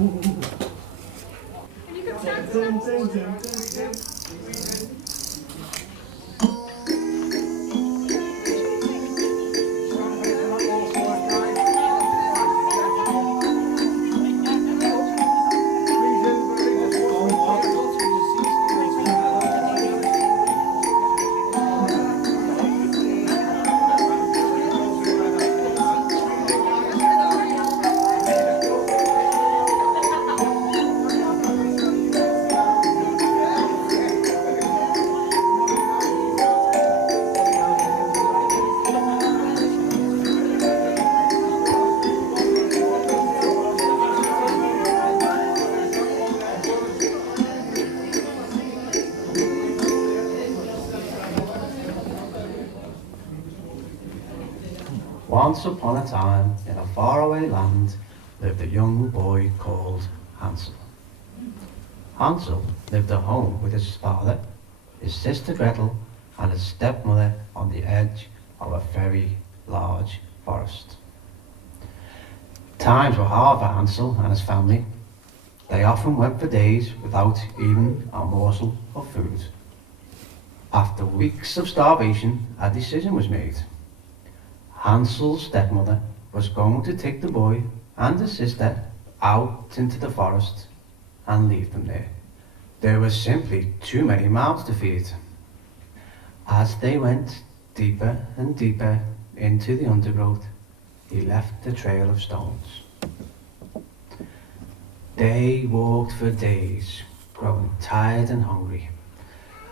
you could stand to Once upon a time, in a faraway land, lived a young boy called Hansel. Hansel lived at home with his father, his sister Gretel, and his stepmother on the edge of a very large forest. Times were hard for Hansel and his family. They often went for days without even a morsel of food. After weeks of starvation, a decision was made. Hansel's stepmother was going to take the boy and his sister out into the forest and leave them there. There were simply too many mouths to feed. As they went deeper and deeper into the undergrowth, he left the trail of stones. They walked for days, growing tired and hungry,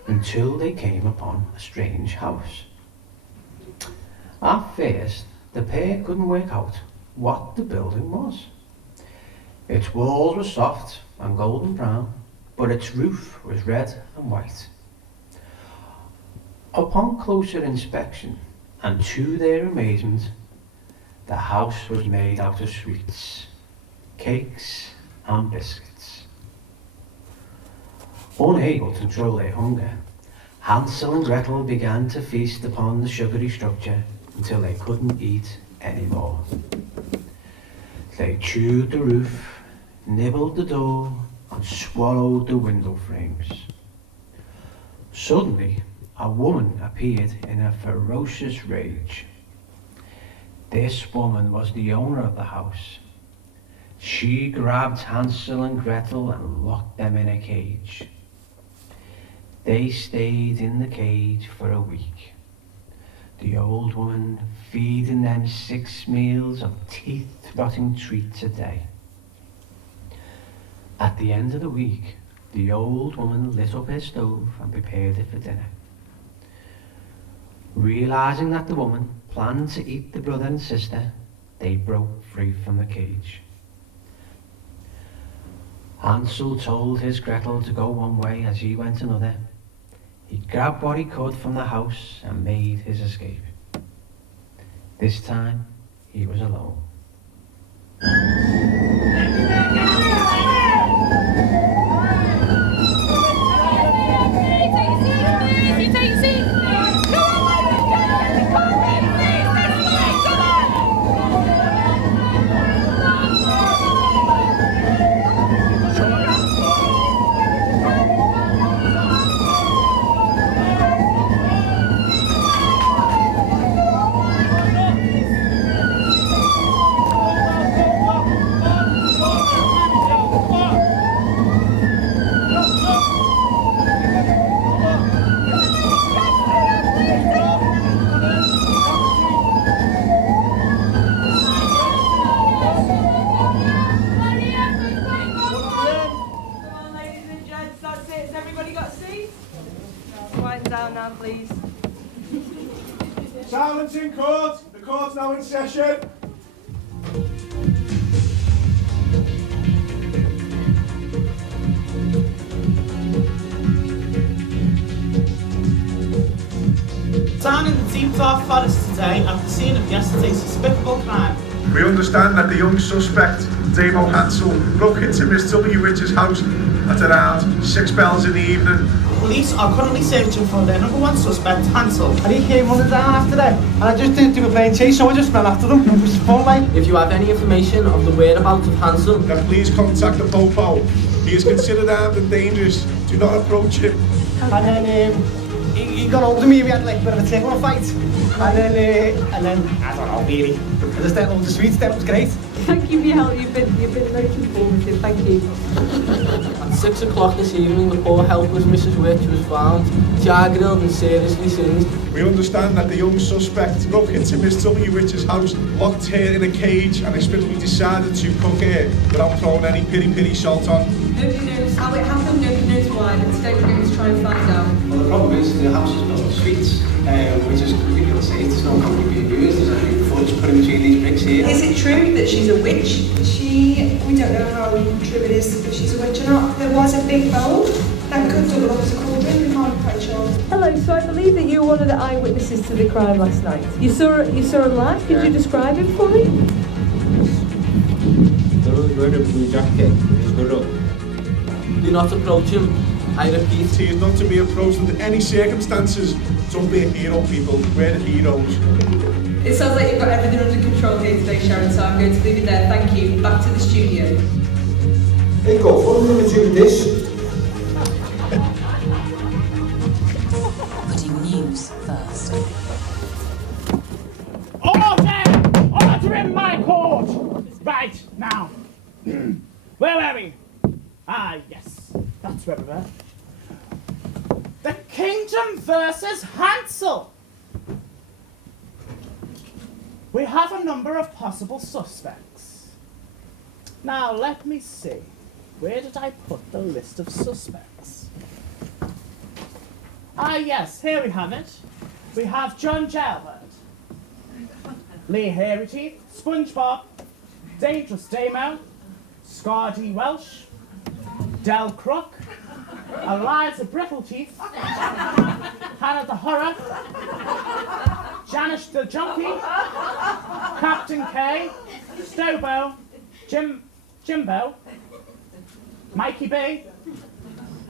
until they came upon a strange house. At first, the pair couldn't work out what the building was. Its walls were soft and golden brown, but its roof was red and white. Upon closer inspection, and to their amazement, the house was made out of sweets, cakes and biscuits. Unable to control their hunger, Hansel and Gretel began to feast upon the sugary structure until they couldn't eat anymore. They chewed the roof, nibbled the door, and swallowed the window frames. Suddenly, a woman appeared in a ferocious rage. This woman was the owner of the house. She grabbed Hansel and Gretel and locked them in a cage. They stayed in the cage for a week. The old woman feeding them 6 meals of teeth-rotting treats a day. At the end of the week, the old woman lit up her stove and prepared it for dinner. Realizing that the woman planned to eat the brother and sister, they broke free from the cage. Hansel told his Gretel to go one way as he went another. He grabbed what he could from the house and made his escape. This time, he was alone. Please. Silence in court. The court's now in session. Down in the deep dark forest today at the scene of yesterday's despicable crime. We understand that the young suspect, Damo Hansel, broke into Miss W. Rich's house at around 6 bells in the evening. Police are currently searching for their number one suspect, Hansel. And he came running down after them, and I just didn't do a plane chase, so I just ran after them. It was fun, like. If you have any information of the whereabouts of Hansel, Then please contact the Popo. He is considered armed and dangerous. Do not approach him. And then he got hold of me, we had like a bit of a tickle fight. And then I don't know, really. I just ate loads of sweets, that was great. Thank you for your help, you've been most informative, thank you. at 6 o'clock this evening, the poor helpless Mrs. Witch was found, jar-grilled and seriously singed. We understand that the young suspect broke into Miss W. Witch's house, locked her in a cage, and explicitly decided to cook her without throwing any piri-piri salt on. Nobody knows how it happened, nobody knows why, but today we're going to try and find out. Well, the problem is the house is built of streets, which is completely unsafe. There's no concrete being used. There's a big fudge put in between these bricks here. Is it true that she's a witch? We don't know how true it is if she's a witch or not. There was a big bowl that could double up as a cauldron, we can't quite sure. Hello, so I believe that you were one of the eyewitnesses to the crime last night. You saw him live, could you describe him for me? There was wearing a blue jacket with his hood up. Do not approach him. I repeat. He is not to be approached under any circumstances. Don't be a hero, people. We're the heroes. It sounds like you've got everything under control here today, Sharon, so I'm going to leave it there. Thank you. Back to the studio. Hey, go, what are we going to do with this? Putting news first. Order! Order in my court! Right, now. Where were we? Ah, yes. That's where we were. The Kingdom versus Hansel. We have a number of possible suspects. Now, let me see. Where did I put the list of suspects? Ah, yes, here we have it. We have John Jailbird, Lee Hairyteeth, SpongeBob, Dangerous Damo, Scardy Welsh, Del Crook, Eliza Brittleteeth, Hannah the Horror, Janice the Jumpy, Captain K, Stobo, Jimbo, Mikey B,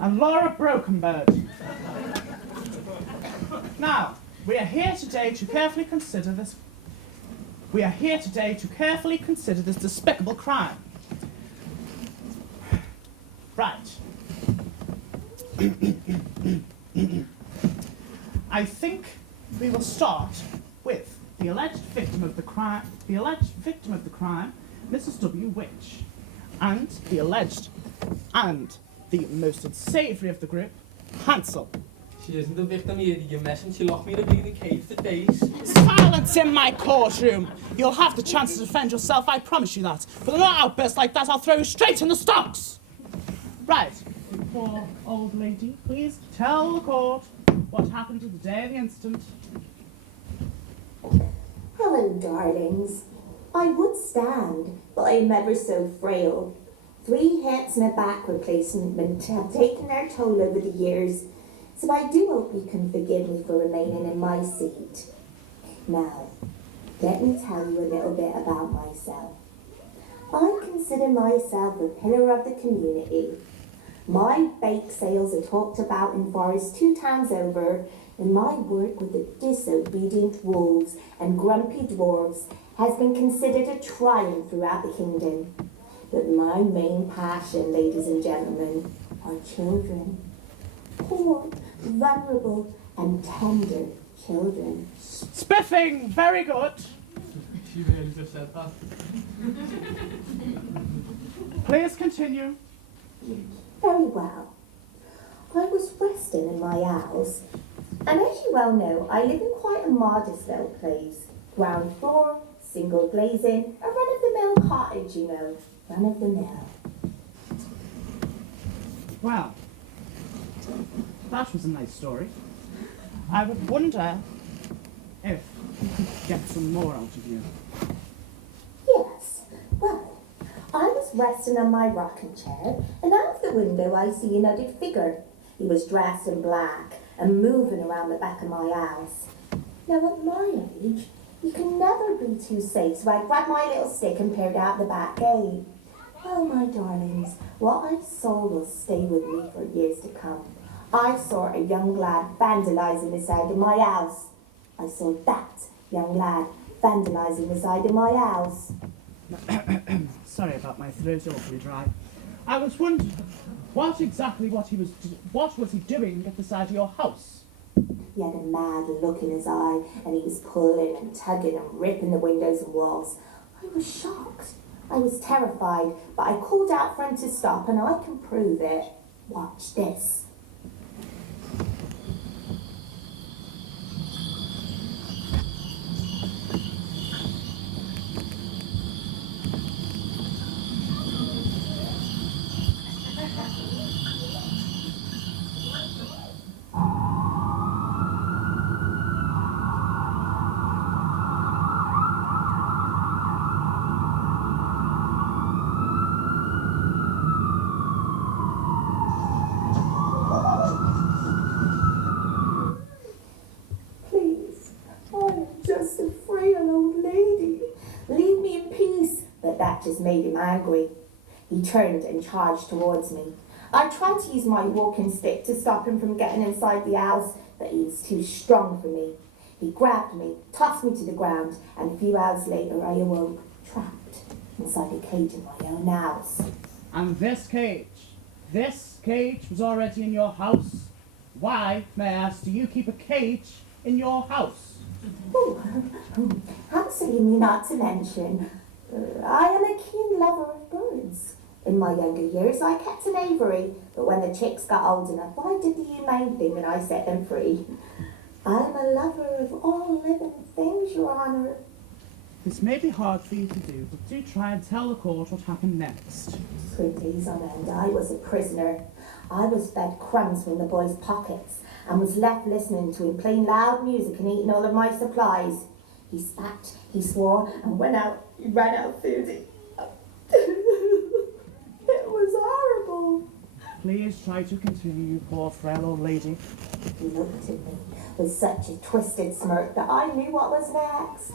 and Laura Brokenbird. Now, we are here today to carefully consider this. We are here today to carefully consider this despicable crime. Right. I think we will start with the alleged victim of the crime, Mrs. W. Witch, and the most unsavory of the group, Hansel. She isn't the victim here, you mess, and she locked me in a big cage for days. Silence in my courtroom! You'll have the chance to defend yourself, I promise you that. But an outburst like that, I'll throw you straight in the stocks! Right, poor old lady, please tell the court what happened to the day of the incident. Hello, darlings. I would stand, but I'm ever so frail. 3 hips and a back replacement have taken their toll over the years, so I do hope you can forgive me for remaining in my seat. Now, let me tell you a little bit about myself. I consider myself a pillar of the community. My bake sales are talked about in Forest 2 towns over, and my work with the disobedient wolves and grumpy dwarves has been considered a triumph throughout the kingdom. But my main passion, ladies and gentlemen, are children. Poor, vulnerable, and tender children. Spiffing! Very good. She really just said that. Please continue. Very well. I was resting in my house, and as you well know, I live in quite a modest little place. Ground floor, single glazing, a run-of-the-mill cottage, you know. Run-of-the-mill. Well, that was a nice story. I would wonder if we could get some more out of you. Yes. Well, I was resting on my rocking chair, and out of the window I see an hooded figure. He was dressed in black and moving around the back of my house. Now, at my age, you can never be too safe, so I grabbed my little stick and peered out the back gate. Oh, my darlings, what I saw will stay with me for years to come. I saw a young lad vandalising the side of my house. I saw that young lad vandalising the side of my house. Sorry about my throat, awfully dry. I was wondering, what was he doing at the side of your house? He had a mad look in his eye, and he was pulling and tugging and ripping the windows and walls. I was shocked. I was terrified, but I called out for him to stop, and I can prove it. Watch this. Please, I'm just a frail old lady. Leave me in peace. But that just made him angry. He turned and charged towards me. I tried to use my walking stick to stop him from getting inside the house, but he was too strong for me. He grabbed me, tossed me to the ground, and a few hours later I awoke, trapped inside a cage in my own house. And this cage was already in your house. Why, may I ask, do you keep a cage in your house? Oh, how silly me not to mention. I am a keen lover of birds. In my younger years, I kept an aviary, but when the chicks got old enough, I did the humane thing and I set them free. I am a lover of all living things, Your Honour. This may be hard for you to do, but do try and tell the court what happened next. 3 days on end, I was a prisoner. I was fed crumbs from the boys' pockets and was left listening to him playing loud music and eating all of my supplies. He spat, he swore, and he ran out of food. It was horrible. Please try to continue, you poor frail old lady. He looked at me with such a twisted smirk that I knew what was next.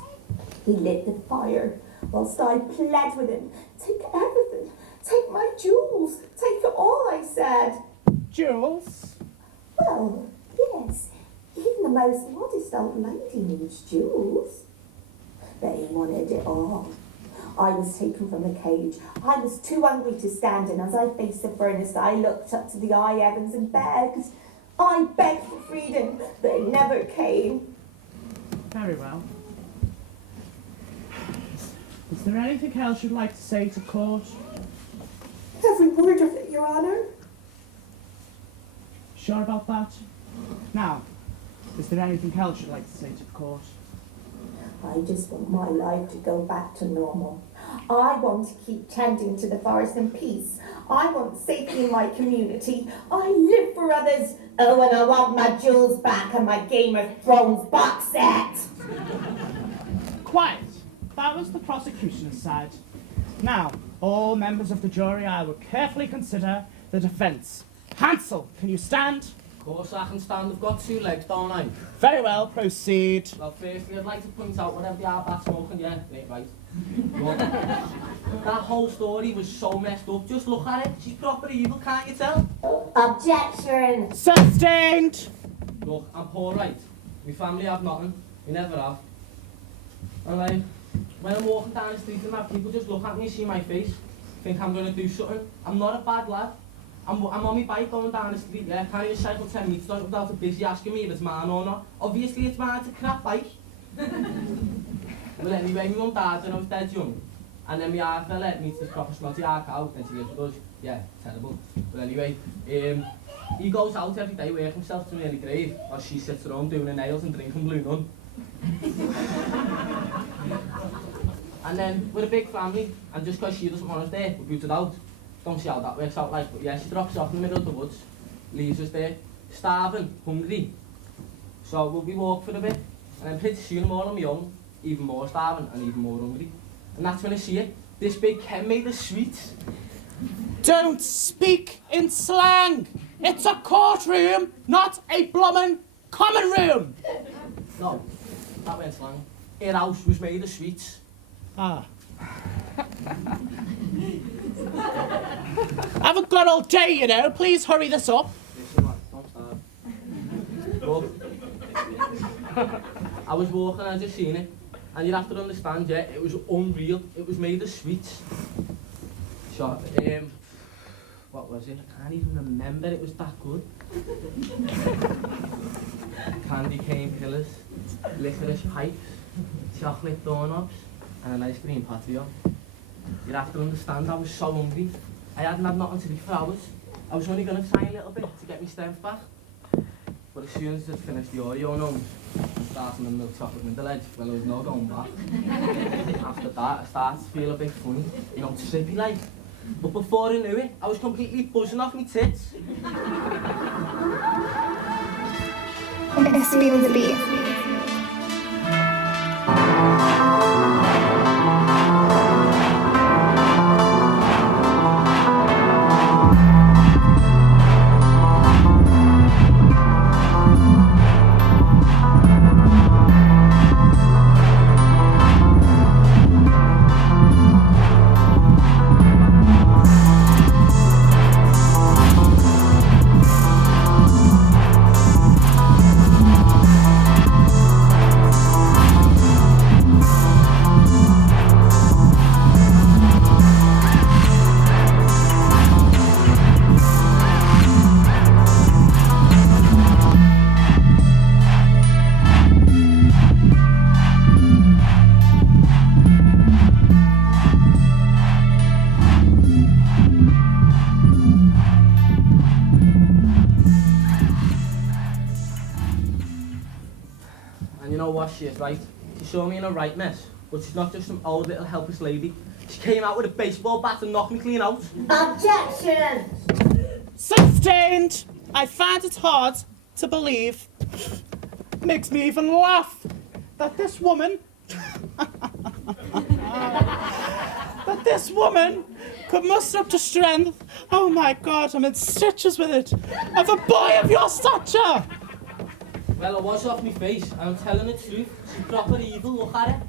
He lit the fire whilst I pled with him. Take everything. Take my jewels. Take it all, I said. Jewels? Well, yes. Even the most modest old lady needs jewels. But he wanted it all. I was taken from the cage. I was too hungry to stand, and as I faced the furnace, I looked up to the high heavens and begged. I begged for freedom, but it never came. Very well. Is there anything else you'd like to say to court? Every word of it, Your Honour. Sure about that? Now, is there anything else you'd like to say to the court? I just want my life to go back to normal. I want to keep tending to the forest in peace. I want safety in my community. I live for others. Oh, and I want my jewels back and my Game of Thrones box set. Quiet. That was the prosecution's side. Now, all members of the jury, I will carefully consider the defence. Hansel, can you stand? Of course I can stand. I've got 2 legs, don't I? Very well, proceed. Well, firstly, I'd like to point out whatever they are about smoking, yeah, ain't right. Look, that whole story was so messed up. Just look at it. She's proper evil, can't you tell? Objection. Sustained. Look, I'm poor, right? My family have nothing. We never have. And like, when I'm walking down the street and that, people just look at me, see my face, think I'm going to do something. I'm not a bad lad. I'm on my bike going down the street, yeah, can't even cycle 10 metres without a busy asking me if it's mine or not. Obviously it's mine, it's a crap bike. Well anyway, my mum died when I was dead young. And then my half fell out, meets this proper snotty arc out, and she lives with us. Yeah, terrible. But anyway, he goes out every day, working himself to an early grave, while she sits at home doing her nails and drinking Blue Nun. And then, we're a big family, and just because she doesn't want us there, we're booted out. Don't see how that works out like, but yeah, she drops off in the middle of the woods, leaves us there, starving, hungry. So we walk for a bit, and then pretty soon I'm all on my own, even more starving and even more hungry. And that's when I see it, this big Ken made of sweets. Don't speak in slang! It's a courtroom, not a bloomin' common room! No, that went slang. Her house was made of sweets. Ah. got all day, you know. Please hurry this up. Listen, man, don't start. Look, I was walking, I just seen it. And you have to understand, yeah, it was unreal. It was made of sweets. So, what was it? I can't even remember, it was that good. Candy cane pillars, licorice pipes, chocolate doorknobs, and an ice cream patio. You have to understand, I was so hungry. I hadn't had nothing to eat for hours. I was only going to try a little bit to get my strength back. But as soon as I'd finished the Oreo numbers, starting the milk chocolate with the ledge, well, there was no going back. After that, I started to feel a bit funny, you know, trippy like. But before I knew it, I was completely buzzing off my tits. Spill the beer. And you know what, she is right. She saw me in a right mess, but she's not just some old little helpless lady. She came out with a baseball bat and knocked me clean out. Objection! Sustained! I find it hard to believe, makes me even laugh, that this woman could muster up to strength, oh my God, I'm in stitches with it, of a boy of your stature. Well, I was off my face, and I'm telling the truth. She's proper evil, look at her.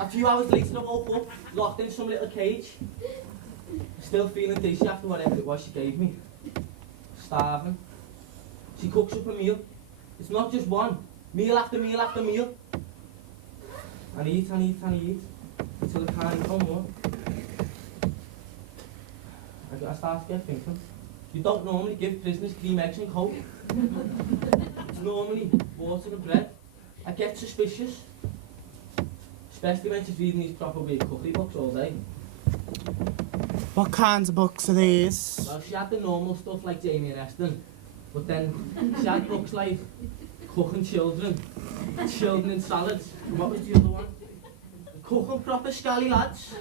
A few hours later, I woke up, locked in some little cage. Still feeling dizzy after whatever it was she gave me. Starving. She cooks up a meal. It's not just one. Meal after meal after meal. And I eat and eat and eat. Until I can't eat no more. I start to get thinking. You don't normally give prisoners cream eggs and coke. It's normally water and bread. I get suspicious. Especially when she's reading these proper weird cookery books all day. What kinds of books are these? Well, she had the normal stuff like Jamie and Eston, but then she had books like Cooking Children, Children in Salads, and what was the other one? Cooking Proper Scally Lads.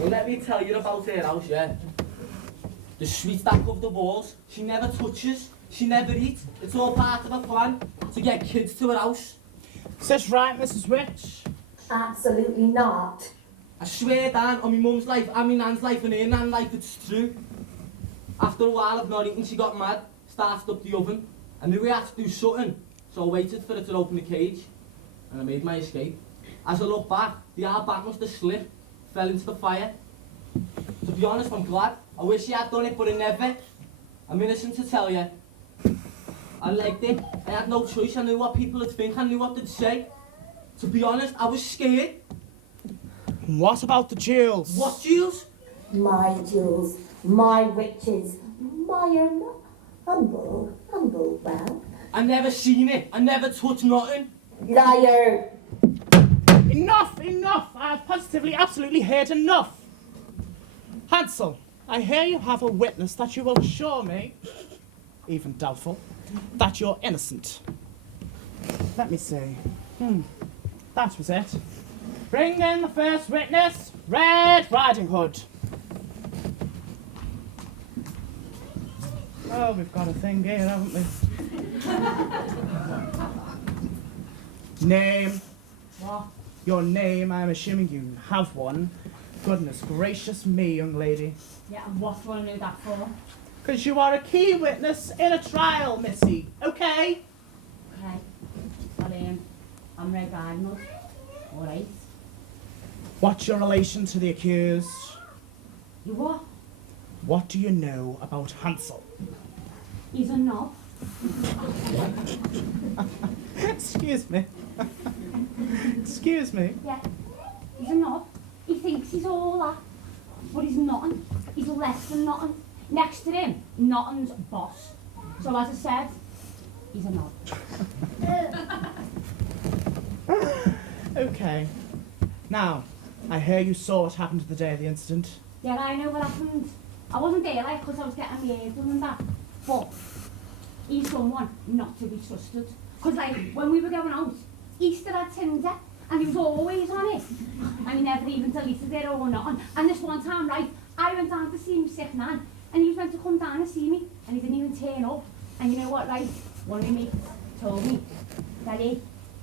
Well, let me tell you about her house, yeah. The sweets that cover the walls, she never touches, she never eats. It's all part of a plan to get kids to her house. Is this right, Mrs. Witch? Absolutely not. I swear down on my mum's life and my nan's life and her nan's life, it's true. After a while of not eating, she got mad, started up the oven. I knew we had to do something, so I waited for her to open the cage, and I made my escape. As I look back, the hard back must have slipped, fell into the fire. To be honest, I'm glad. I wish she had done it, but I never. I'm innocent to tell you. I liked it. I had no choice. I knew what people would think. I knew what they'd say. To be honest, I was scared. What about the jewels? What jewels? My jewels, my riches, my humble, well. I never seen it. I never touched nothing. Liar! Enough, enough! I have positively, absolutely heard enough. Hansel, I hear you have a witness that you will assure me, even doubtful, that you're innocent. Let me see. That was it. Bring in the first witness, Red Riding Hood. Oh, we've got a thing here, haven't we? Name. What? Your name, I'm assuming you have one. Goodness gracious me, young lady. Yeah, and what do I know that for? Because you are a key witness in a trial, missy. Okay? Okay. Well, I'm Red Riding Hood. Alright. What's your relation to the accused? You what? What do you know about Hansel? He's a knob. Excuse me. Excuse me. Yeah. He's a knob. He thinks he's all that. But he's nothing. He's less than nothing. Next to him, nothing's boss. So as I said, he's a knob. Okay. Now, I hear you saw what happened the day of the incident. Yeah, I know what happened. I wasn't there, like, because I was getting my hair done and that. But he's someone not to be trusted. Because, like, when we were going out, he still had Tinder, and he was always on it. And he never even deleted it or nothing. And this one time, right, I went down to see my sick man, and he was meant to come down and see me, and he didn't even turn up. And you know what, right? One of my mates told me that he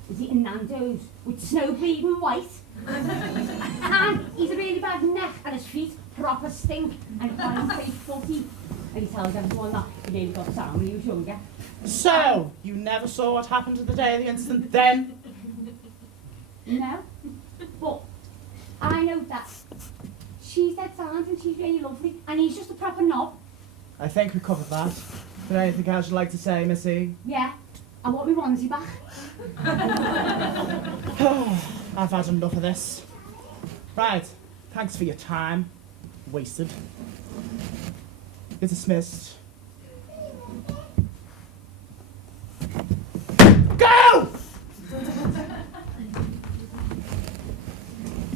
was eating Nando's with snow bleeding white. And he's a really bad neck, and his feet proper stink, and he can't fake footy. And he tells everyone that he really got sound when he was younger. So, you never saw what happened the day of the incident then? No. But I know that she's dead sound and she's really lovely, and he's just a proper knob. I think we covered that. Is there anything else you'd like to say, Missy? Yeah. I want my onesie back. I've had enough of this. Right, thanks for your time. Wasted. You're dismissed. Go!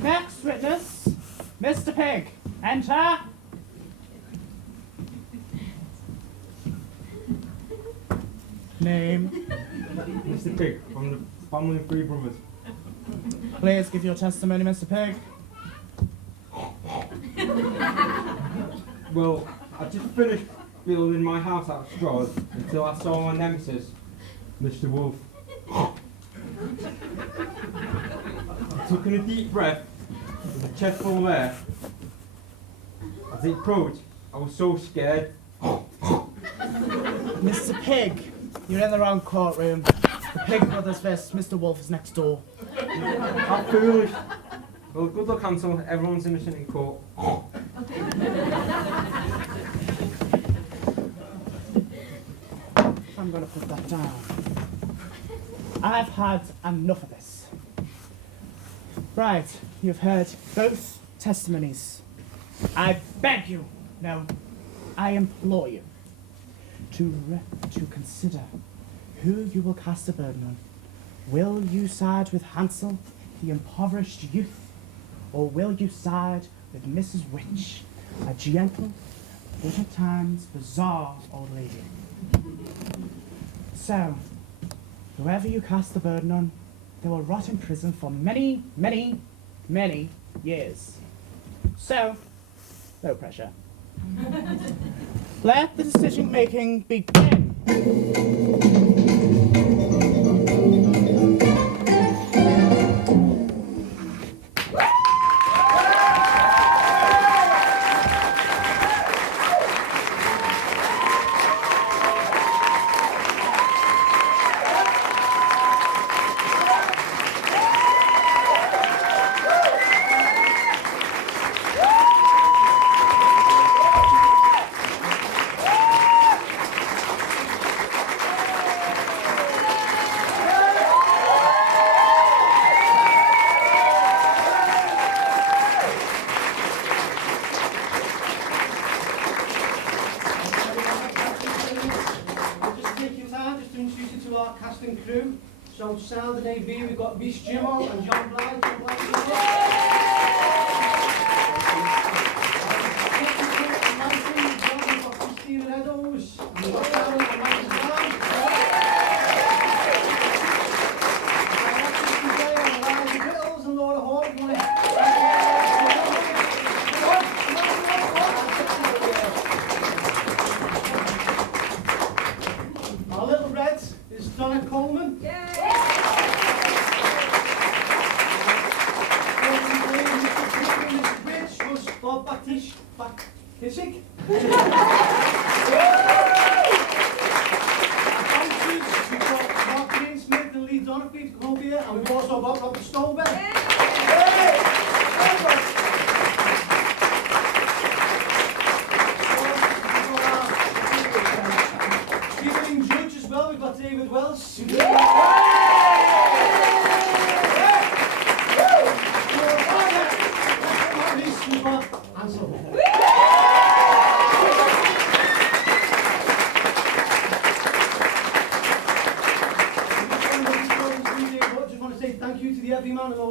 Next witness, Mr. Pig. Enter. Name. Mr. Pig, from the family of 3 brothers. Please give your testimony, Mr. Pig. Well, I just finished building my house out of straws until I saw my nemesis, Mr. Wolf. I took in a deep breath with a chest full of air. As he approached, I was so scared. Mr. Pig, you're in the wrong courtroom. The Pig Brothers vs. Mr. Wolf is next door. How foolish. Well, good luck, Hansel. Everyone's innocent in court. I'm going to put that down. I've had enough of this. Right, you've heard both testimonies. I beg you, no, I implore you, to consider who you will cast a burden on. Will you side with Hansel, the impoverished youth, or will you side with Mrs. Witch, a gentle, but at times bizarre old lady? So, whoever you cast the burden on, they will rot in prison for many, many, many years. So, no pressure. Let the decision making begin. Casting crew. So sound and AV, we've got Miss Jimmo and John Blythe. Christina Meadows. And we've got Darren and Michael Brown. And Whittles and Laura Hall. Our little red is Donna Coleman. Which was Bob Bakishik. We've got Mark Green Smith and Lee Donaghy to come over here, and we've also got Robert Stolberg.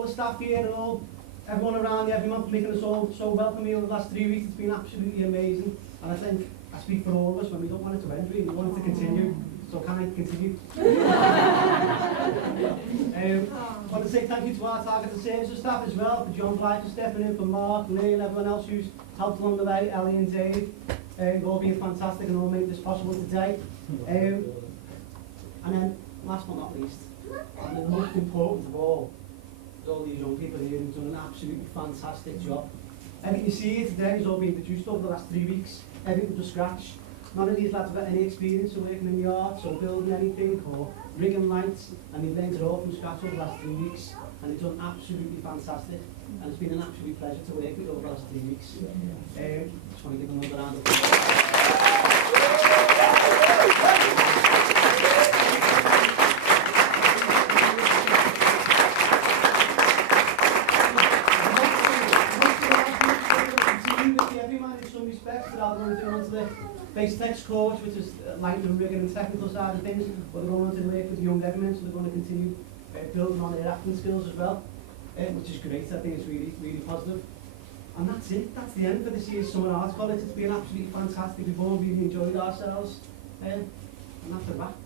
the staff here and everyone around the everyone for making us all so welcome here over the last 3 weeks. It's been absolutely amazing. And I think I speak for all of us when we don't want it to end, really. We want it to continue. So can I continue? I want to say thank you to our targeted services staff as well, for John Blythe for stepping in, for Mark, Lee and everyone else who's helped along the way, Ellie and Dave. You've all been fantastic and all made this possible today. And then, last but not least, and the most important of all these young people here who've done an absolutely fantastic job. Everything you see here today has all been produced over the last 3 weeks, everything from scratch. None of these lads have got any experience of working in the arts or building anything or rigging lights, and they've learned it all from scratch over the last 3 weeks, and they've done absolutely fantastic, and it's been an absolute pleasure to work with over the last 3 weeks. Just want to give them another round of applause. Base text course, which is light and rigging and technical side of things, but they're going on to work with young everymen, so they're going to continue building on their acting skills as well, which is great. I think it's really, really positive. And that's it. That's the end for this year's Summer Arts College. It's been absolutely fantastic. We've all really enjoyed ourselves, and that's a wrap.